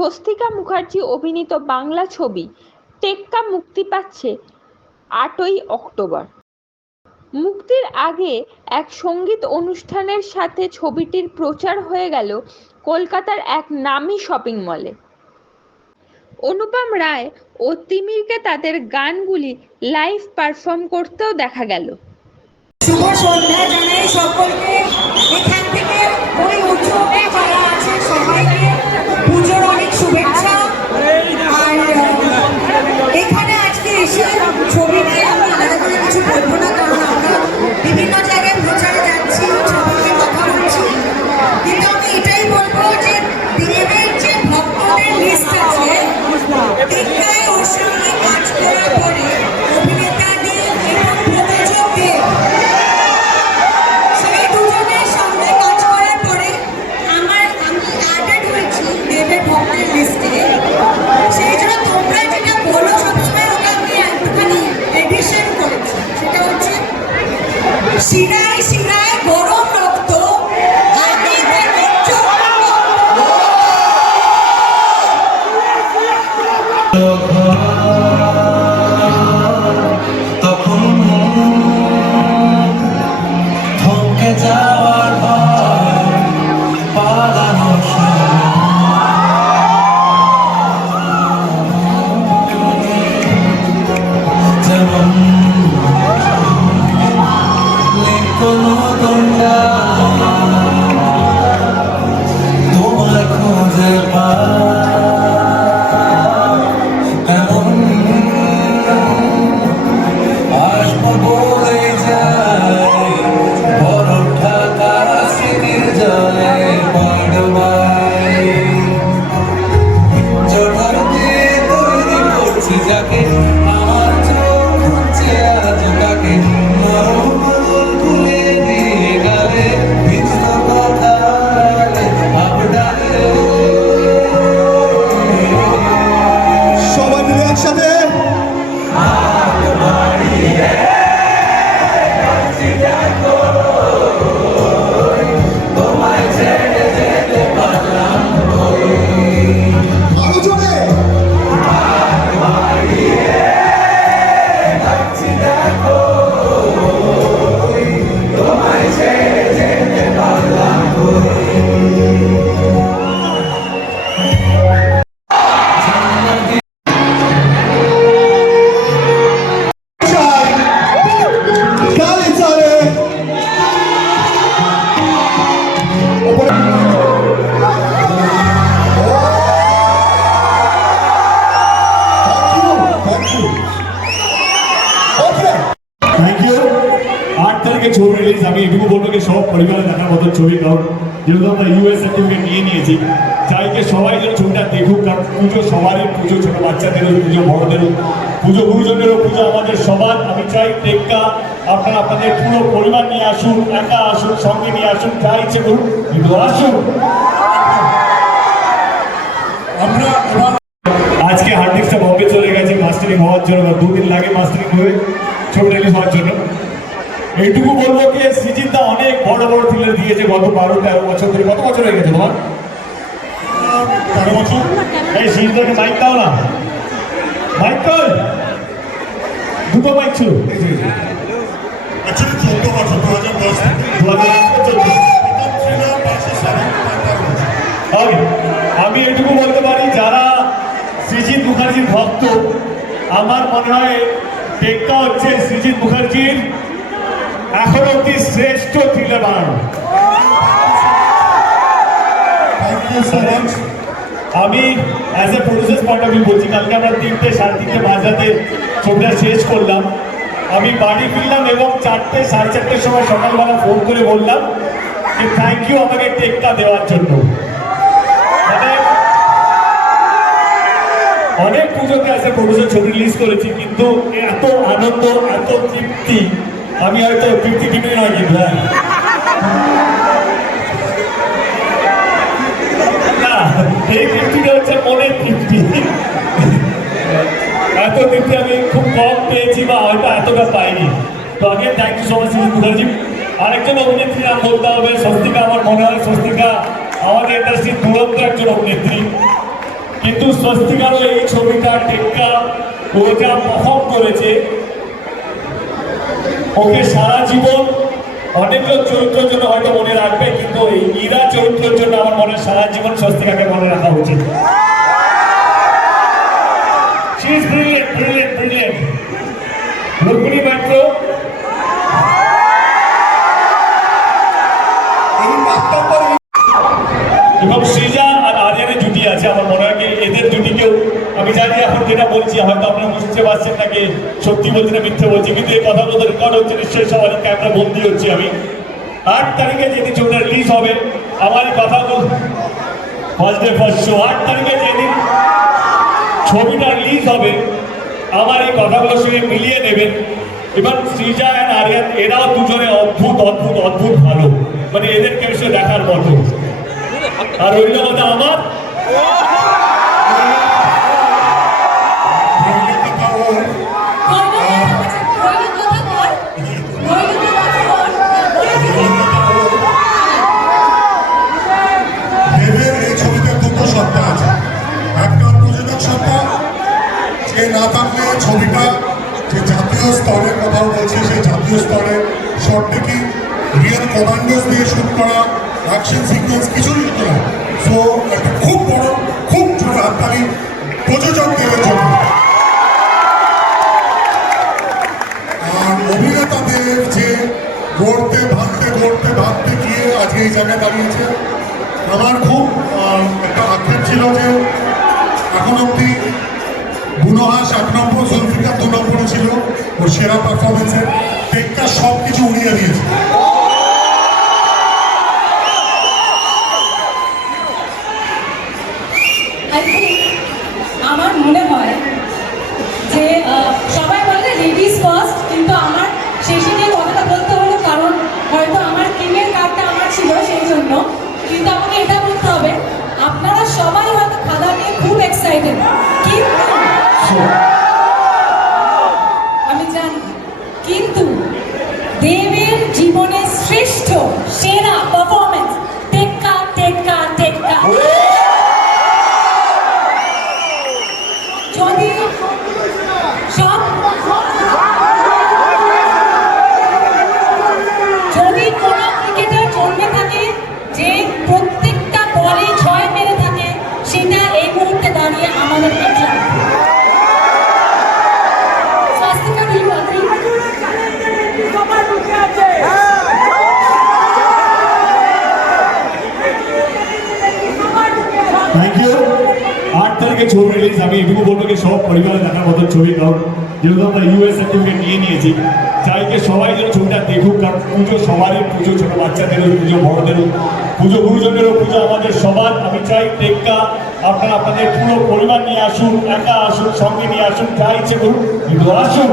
স্বস্তিকা মুখার্জি অভিনীত বাংলা ছবি টেক্কা মুক্তি পাচ্ছে 8ই অক্টোবর। মুক্তির আগে এক সঙ্গীত অনুষ্ঠানের সাথে ছবিটির প্রচার হয়ে গেল কলকাতার এক নামী শপিং মলে। অনুপম রায় ও তিমিরকে তাদের গানগুলি লাইভ পারফর্ম করতেও দেখা গেল। শুভ সন্ধ্যা জানাই সকলকে। এখান থেকে ওই উৎসবে যারা আছে সবাইকে পুজোর অনেক শুভেচ্ছা। আর এখানে আজকে এসে ছবি নিয়ে আমি আলাদা করে কিছু বলবো না, কারণ আমরা বিভিন্ন জায়গায় প্রচারে যাচ্ছি, ছবিতে কথা বলছি, কিন্তু আমি এটাই বলবো যে দেবের যে ভক্তদের লিস্ট আছে, টেক্কায় ওর সঙ্গে কাজ করার পরে অভিনেতা দেব এবং প্রযোজক দেব, সেই দুজনের সঙ্গে কাজ করার পরে আমি অ্যাডেড হয়েছি দেবের ভক্তের লিস্টে। সেই জন্য তোমরা যেটা বলো সবসময় ওটা আমি একটুখানি এডিশন করেছি, সেটা হচ্ছে শিরায় শিরায় গরম রক্ত। ছবি রিলিজ আমি এটুকু বলবো যে সব পরিবারে দেখার মতো ছবি, কারণ যেহেতু আমরা ইউএস সার্টিফিকেট নিয়ে নিয়েছি, চাইকে সবাই যেন ছবিটা দেখুক, কারণ পুজো সবারই, পুজো ছোট বাচ্চাদেরও পুজো, বড়দেরও পুজো, গুরুজনেরও পুজো, আমাদের সবার। আমি চাই টেক্কা আপনারা আপনাদের পুরো পরিবার নিয়ে আসুন, একা আসুন, সঙ্গে নিয়ে আসুন, যা ইচ্ছে করুন, কিন্তু আসুন। আমরা আজকে হার্ডডিস্কটা বম্বে চলে গেছে মাস্টারিং হওয়ার জন্য, 2 দিন লাগে মাস্টারিং হয়ে ছবি রিলিজ হওয়ার জন্য। এইটুকু বলবো যে সৃজিত দা অনেক বড় বড় থ্রিলার দিয়েছে গত 12-13 বছর ধরে। কত বছর হয়ে গেছে তোমার? 13 বছর। এই সৃজিতকে মাইক দাও না, মাইক কর, দুটো মাইক ছিল। আমি এটুকু বলতে পারি, যারা সৃজিত মুখার্জির ভক্ত, আমার মনে হয় টেক্কা হচ্ছে সৃজিত মুখার্জির এখন অব্দি শ্রেষ্ঠ থ্রিলার বানানো। আমি as a producer point of view বলছি, কালকে আমরা 3টে, 3:30 বাজাতে ছবিটা শেষ করলাম। আমি বাড়ি ফিরলাম এবং 4টে, 4:30 সময় সকালবেলা ফোন করে বললাম যে থ্যাংক ইউ আমাকে টেক্কা দেওয়ার জন্য। মানে অনেক পুজোতে অ্যাজ এ প্রডিউসার ছবি রিলিজ করেছি, কিন্তু এত আনন্দ, এত তৃপ্তি আমি হয়তো 50 টিমে নয়, কিন্তু এই 50টা হচ্ছে মনের তৃপ্তি। এত তৃপ্তি আমি খুব কম পেয়েছি, বা হয়তো এতটা পাইনি। তো আগে thank you so much Srijit Mukherjee. আরেকজন অভিনেত্রী নাম বলতে হবে, স্বস্তিকা। আমার মনে হয় স্বস্তিকা আমাদের ইন্ডাস্ট্রির দুরন্ত একজন অভিনেত্রী। কিন্তু স্বস্তিকারও এই ছবিটা টেক্কা ও যা পারফর্ম করেছে, ওকে সারা জীবন অনেকগুলো চরিত্রের জন্য হয়তো মনে রাখবে, কিন্তু এই ইরা চরিত্রের জন্য আমার মনে সারা জীবন স্বস্তিকাকে মনে রাখা উচিত। She is brilliant, brilliant, brilliant. Rukmini মাত্র এবং সৃজা আর আরিয়ানের জুটি আছে, আমার মনে হয় এদের জুটিকেও আমি জানি এখন যেটা বলছি হয়তো আপনারা বুঝতে পারছেন নাকি সত্যি বলছি না মিথ্যে বলছি, কিন্তু এই কথাগুলো রেকর্ড হচ্ছে নিশ্চয়ই সবার ক্যামেরা বন্দি হচ্ছে। আমি 8 তারিখে যেদিন ছবিটা রিলিজ হবে, আমার এই কথাগুলো ফার্স্ট ডে ফার্স্ট শো, 8 তারিখে যেদিন ছবিটা রিলিজ হবে আমার এই কথাগুলোর সঙ্গে মিলিয়ে নেবেন। এবার সৃজা আর আরিয়ান এরাও দুজনে অদ্ভুত অদ্ভুত অদ্ভুত ভালো, মানে এদের কেমিস্ট্রি দেখার মতো। আর ওই কথা আমার না থাকলে ছবিটা যে জাতীয় স্তরের কথা বলছে, সেই জাতীয় স্তরে শর্ট থেকে রিয়েল কমান্ডোস দিয়ে শুট করা অ্যাকশন সিকোয়েন্স কিছুই হতো না। সো একটা খুব বড় খুব ছোট হাততালি প্রযোজকদের জন্য। আর অভিনেতাদের যে গড়তে ভাবতে গিয়ে আজকে এই জায়গায় দাঁড়িয়েছে, আমার খুব একটা আক্ষেপ ছিল যে এখন অব্দি বুনহাস 8 নম্বর, জুলফিকার 2 নম্বরে ছিল ওর সেরা পারফরমেন্সের। টেক্কা সব কিছু উড়িয়ে দিয়েছে। আমার মনে হয় যে সবাই বলে লেডিস ফার্স্ট, কিন্তু আমার শেষে গিয়ে কথাটা বলতে হলো কারণ হয়তো আমার কিংয়ের কার্ডটা আমার ছিল সেই জন্য। কিন্তু আমাকে এটা বলতে হবে, আপনারা সবাই হয়তো খাদা নিয়ে খুব এক্সাইটেড, কিন্তু আমি জানি, কিন্তু দেবের জীবনের শ্রেষ্ঠ সেরা পারফরমেন্স টেক্কা টেক্কা টেক্কা। যদি কোনো ক্রিকেটার জন্মে থাকে যে প্রত্যেকটা বলে 6 মেরে থাকে, সেটা এই মুহূর্তে দাঁড়িয়ে আমাদের টেক্কা। Thank you. 8 তারিখে ছবি রিলিজ, আমি এটুকু বলবো কি সব পরিবারে দেখার মতো ছবি, কারণ যেহেতু আমরা ইউএস সার্টিফিকেট নিয়ে নিয়েছি, চাইকে সবাই যেন ছবিটা দেখুক, কারণ পুজো সবারই, পুজো ছোটো বাচ্চাদেরও পুজো, বড়দেরও পুজো, গুরুজনেরও পুজো, আমাদের সবার। আমি চাই টেক্কা আপনারা আপনাদের পুরো পরিবার নিয়ে আসুন, একা আসুন, সঙ্গে নিয়ে আসুন, যা ইচ্ছে করুন, কিন্তু আসুন।